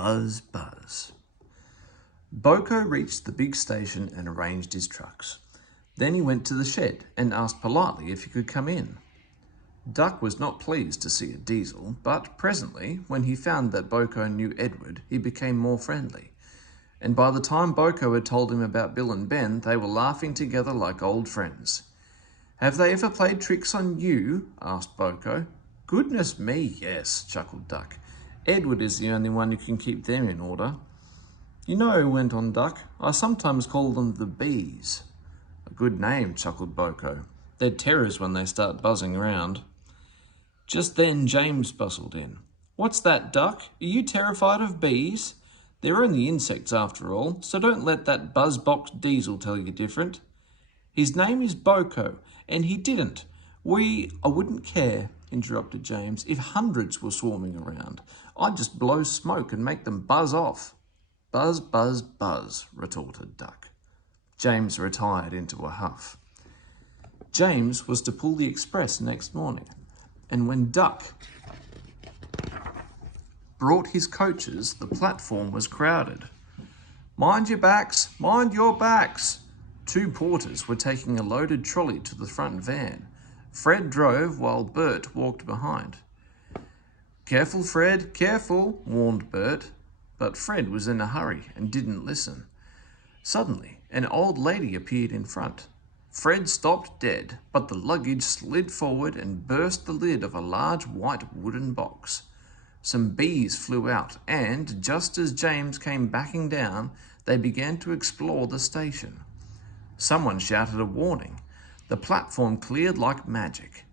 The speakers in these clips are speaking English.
buzz, buzz. Boko reached the big station and arranged his trucks. Then he went to the shed and asked politely if he could come in. Duck was not pleased to see a diesel, but presently, when he found that Boko knew Edward, he became more friendly. And by the time Boko had told him about Bill and Ben, they were laughing together like old friends. "Have they ever played tricks on you?" asked Boko. "Goodness me, yes," chuckled Duck. "Edward is the only one who can keep them in order." "You know," went on Duck, "I sometimes call them the bees." "A good name," chuckled Boko. "They're terrors when they start buzzing around." Just then James bustled in. "What's that, Duck? Are you terrified of bees? They're only insects after all, so don't let that buzzbox diesel tell you different." "His name is Boko, and he didn't. I wouldn't care," interrupted James, "if hundreds were swarming around. I'd just blow smoke and make them buzz off." "Buzz, buzz, buzz," retorted Duck. James retired into a huff. James was to pull the express next morning, and when Duck brought his coaches, the platform was crowded. "Mind your backs, mind your backs." Two porters were taking a loaded trolley to the front van. Fred drove while Bert walked behind. "Careful, Fred, careful," warned Bert. But Fred was in a hurry and didn't listen. Suddenly, an old lady appeared in front. Fred stopped dead, but the luggage slid forward and burst the lid of a large white wooden box. Some bees flew out, and just as James came backing down, they began to explore the station. Someone shouted a warning. The platform cleared like magic.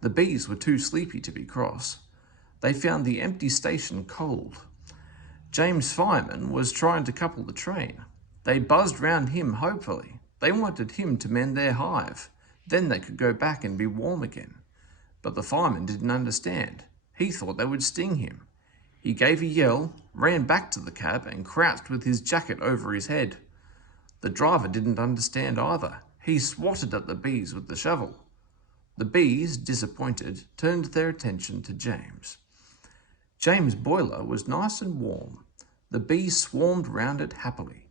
The bees were too sleepy to be cross. They found the empty station cold. James' fireman was trying to couple the train. They buzzed round him hopefully. They wanted him to mend their hive. Then they could go back and be warm again. But the fireman didn't understand. He thought they would sting him. He gave a yell, ran back to the cab and crouched with his jacket over his head. The driver didn't understand either. He swatted at the bees with the shovel. The bees, disappointed, turned their attention to James. James' boiler was nice and warm. The bees swarmed round it happily.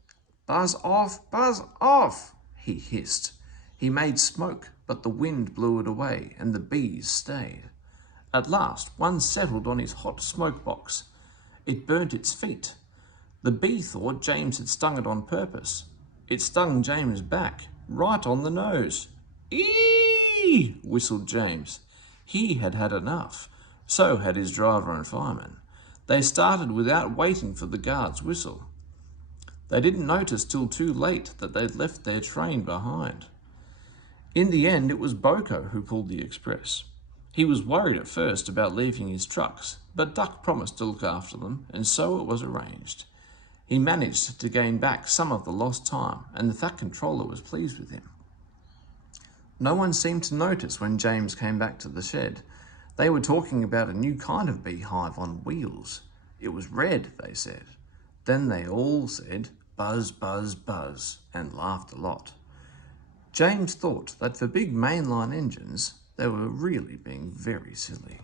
Buzz off, he hissed. He made smoke, but the wind blew it away and the bees stayed. At last, one settled on his hot smoke box. It burnt its feet. The bee thought James had stung it on purpose. It stung James back, right on the nose. "Eee!" whistled James. He had had enough. So had his driver and fireman. They started without waiting for the guard's whistle. They didn't notice till too late that they'd left their train behind. In the end, it was Boko who pulled the express. He was worried at first about leaving his trucks, but Duck promised to look after them, and so it was arranged. He managed to gain back some of the lost time, and the Fat Controller was pleased with him. No one seemed to notice when James came back to the shed. They were talking about a new kind of beehive on wheels. It was red, they said. Then they all said, "Buzz, buzz, buzz," and laughed a lot. James thought that for big mainline engines, they were really being very silly.